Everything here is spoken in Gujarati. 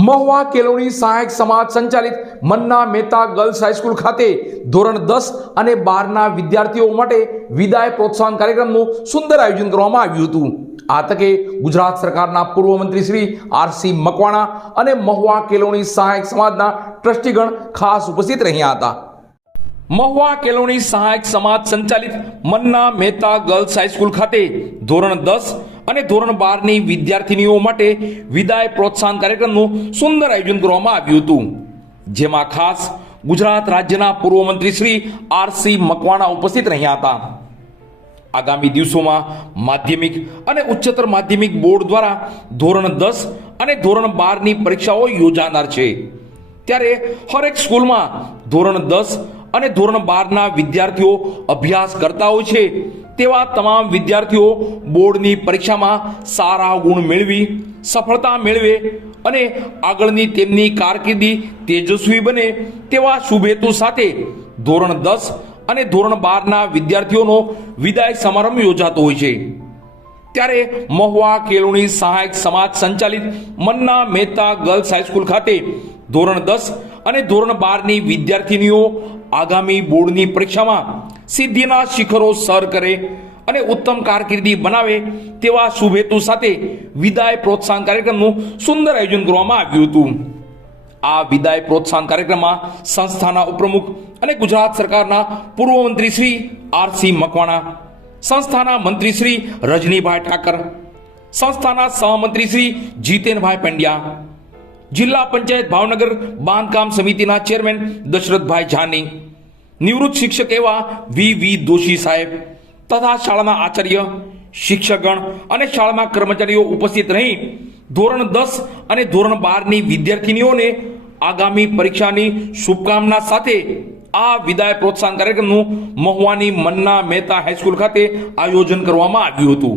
મહુવા કેળવણી સહાયક સમાજ સંચાલિત મન્ના મહેતા ગર્લ્સ હાઈસ્કૂલ ખાતે ધોરણ 10 અને 12ના વિદ્યાર્થીઓ માટે વિદાય પ્રોત્સાહન કાર્યક્રમનું સુંદર આયોજન કરવામાં આવ્યું હતું। આ તકે ગુજરાત સરકારના પૂર્વ મંત્રી શ્રી આરસી મકવાણા અને મહુવા કેળવણી સહાયક સમાજના ટ્રસ્ટીગણ ખાસ ઉપસ્થિત રહ્યા હતા। મહુવા કેળવણી સહાયક સમાજ સંચાલિત મન્ના મહેતા ગર્લ્સ હાઈસ્કૂલ ખાતે ધોરણ 10 અને ધોરણ 12ની વિદ્યાર્થીનીઓ માટે વિદાય પ્રોત્સાહન કાર્યક્રમનું સુંદર આયોજન કરવામાં આવ્યું હતું, જેમાં ખાસ ગુજરાત રાજ્યના પૂર્વ મંત્રી શ્રી આરસી મકવાણા ઉપસ્થિત રહ્યા હતા। આગામી દિવસોમાં માધ્યમિક અને ઉચ્ચતર માધ્યમિક બોર્ડ દ્વારા ધોરણ 10 અને ધોરણ 12ની પરીક્ષાઓ યોજાનાર છે, ત્યારે હરેક સ્કૂલમાં ધોરણ 10 અને ધોરણ 12ના વિદ્યાર્થીઓ અભ્યાસ કરતા હોય છે, તેવા તમામ વિદ્યાર્થીઓ બોર્ડની પરીક્ષામાં સારા ગુણ મેળવી સફળતા મેળવે અને આગળની તેમની કારકિર્દી તેજસ્વી બને તેવા શુભ હેતુ સાથે ધોરણ 10 અને ધોરણ 12ના વિદ્યાર્થીઓનો વિદાય સમારંભ યોજાતો હોય છે। ત્યારે મહુવા કેળવણી સહાયક સમાજ સંચાલિત મન્ના મહેતા ગર્લ્સ હાઈસ્કૂલ ખાતે ધોરણ 10 અને ધોરણ 12ની વિદ્યાર્થીનીઓ આગામી બોર્ડની પરીક્ષામાં સિદ્ધિના શિખરો સર કરે અને ઉત્તમ કારકિર્દી બનાવે તેવા શુભ હેતુ સાથે વિદાય પ્રોત્સાહન કાર્યક્રમનું સુંદર આયોજન કરવામાં આવ્યું હતું। આ વિદાય પ્રોત્સાહન કાર્યક્રમમાં સંસ્થાના ઉપપ્રમુખ અને ગુજરાત સરકારના પૂર્વ મંત્રી શ્રી આરસી મકવાણા, સંસ્થાના મંત્રી શ્રી રજનીભાઈ ઠાકર, સંસ્થાના સહમંત્રી શ્રી જીતેનભાઈ પંડ્યા, જિલ્લા પંચાયત ભાવનગર બાંધકામ સમિતિના ચેરમેન દશરથભાઈ જાની, નિવૃત્ત શિક્ષક એવા વી દોશી સાહેબ તથા શાળાના આચાર્ય, શિક્ષકગણ અને શાળાના કર્મચારીઓ ઉપસ્થિત રહી ધોરણ 10 અને ધોરણ 12ની વિદ્યાર્થીનીઓને આગામી પરીક્ષાની શુભકામના સાથે આ વિદાય પ્રોત્સાહન કાર્યક્રમનું મહુવાની મન્ના મહેતા હાઈસ્કૂલ ખાતે આયોજન કરવામાં આવ્યું હતું।